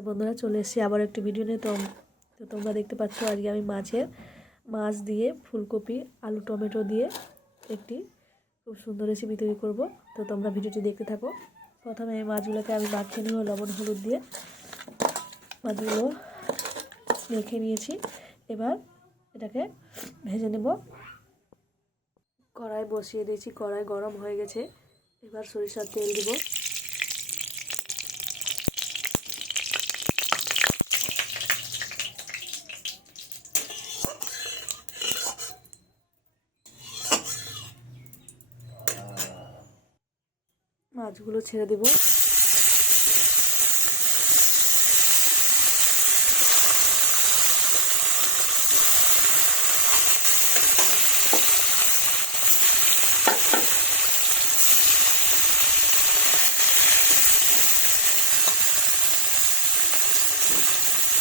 নমস্কার বন্ধুরা, চলে এসেছি আবার একটি ভিডিও নিয়ে। তো তোমরা দেখতে পাচ্ছ আজকে আমি মাছ দিয়ে ফুলকপি আলু টমেটো দিয়ে একটি খুব সুন্দর রেসিপি তৈরি করব। তো তোমরা ভিডিওটি দেখতে থাকো। প্রথমে এই মাছগুলোকে আমি মাখিয়ে নেব লবণ হলুদ দিয়ে। মাছগুলো মেখে নিয়েছি, এবার এটাকে ভেজে নেব। কড়াই বসিয়ে দিয়েছি, কড়াই গরম হয়ে গেছে। এবার সরিষার তেল দিব। মাছগুলো ছেড়ে দেব।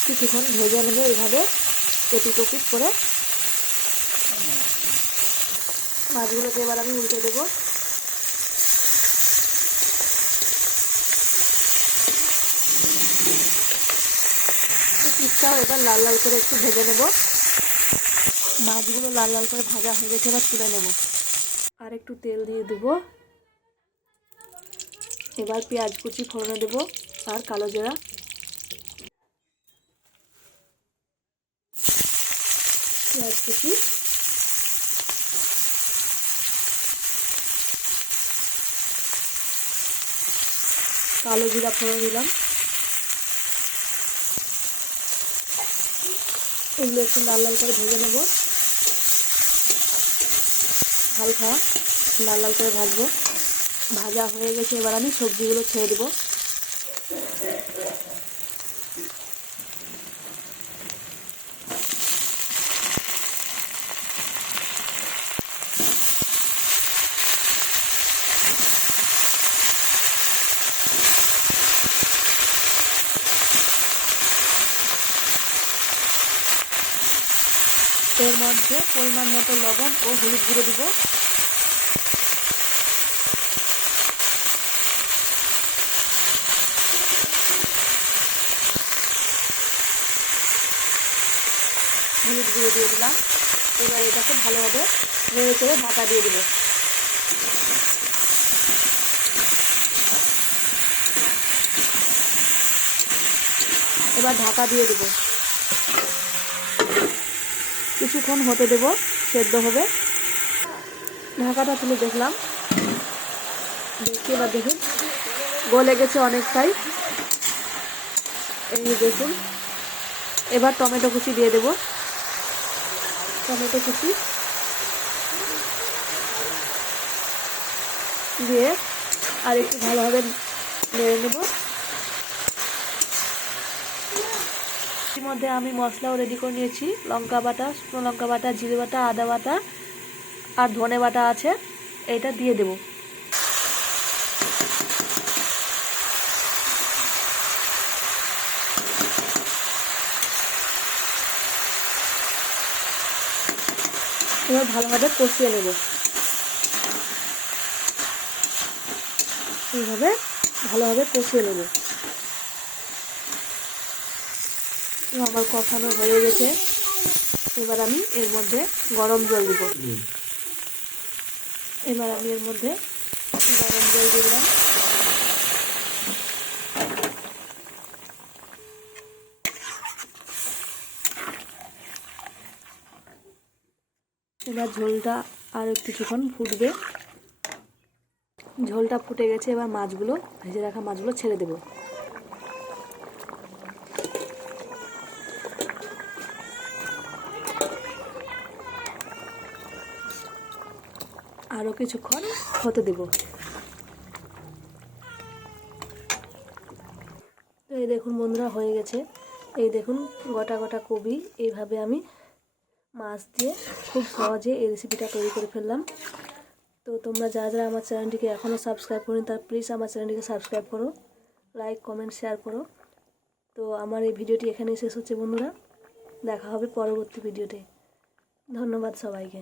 কিছুক্ষণ ভেজে নেব এইভাবে এপিট ওপিট করে। মাছগুলোকে এবার আমি উল্টে দেবো। পিসটাও এবার লাল লাল করে একটু ভেজে নেব। মাছগুলো লাল লাল করে ভাজা হয়ে গেছে, এবার তুলে নেব। আর একটু তেল দিয়ে দেব। এবার পেঁয়াজ কুচি ফোড়নে দেব আর কালো জিরা। পেঁয়াজ কুচি, কালো জিরা ফোড়ন দিলাম। এগুলো একটু লাল লাল করে ভেজে নেব, হালকা লাল লাল করে ভাজবো। ভাজা হয়ে গেছে, এবার আমি সবজিগুলো ছেড়ে দেবো। এর মধ্যে পরিমাণ মতো লবণ ও হলুদ গুঁড়ো দিব। হলুদ গুঁড়ো দিয়ে দিলাম। এবার এটাকে ভালোভাবে নেড়ে চেড়ে ঢাকা দিয়ে দিব। এবার ঢাকা দিয়ে দেব, কিছুক্ষণ হতে দেব, সেদ্ধ হবে। ঢাকাটা তুলে দেখলাম, দেখি এবার দেখুন গলে গেছে অনেকটাই। এই দেখুন, এবার টমেটো কুচি দিয়ে দেব। টমেটো কুচি দিয়ে আর একটু ভালোভাবে নেড়ে নেব। এর মধ্যে আমি মশলাও রেডি করে নিয়েছি। লঙ্কা বাটা, শুকনো লঙ্কা বাটা, জিরে বাটা, আদা বাটা আর ধনে বাটা আছে, এটা দিয়ে দেব। এবার ভালোভাবে কষিয়ে নেব। এইভাবে ভালোভাবে কষিয়ে নেব। আমার কষানো হয়ে গেছে, এবার আমি এর মধ্যে গরম জল দিব। এবার আমি এর মধ্যে গরম জল দিয়ে দিলাম। এবার ঝোলটা আর কিছুক্ষণ ফুটবে। ঝোলটা ফুটে গেছে, এবার মাছগুলো, ভেজে রাখা মাছগুলো ছেড়ে দেব। আরও কিছুক্ষণ হতে দেব। তো এই দেখুন বন্ধুরা, হয়ে গেছে। এই দেখুন গোটা গোটা কপি, এইভাবে আমি মাছ দিয়ে খুব সহজে এই রেসিপিটা তৈরি করে ফেললাম। তো তোমরা যারা যারা আমার চ্যানেলটিকে এখনও সাবস্ক্রাইব করোনি, তারা প্লিজ আমার চ্যানেলটিকে সাবস্ক্রাইব করো, লাইক কমেন্ট শেয়ার করো। তো আমার এই ভিডিওটি এখানেই শেষ হচ্ছে বন্ধুরা। দেখা হবে পরবর্তী ভিডিওতে। ধন্যবাদ সবাইকে।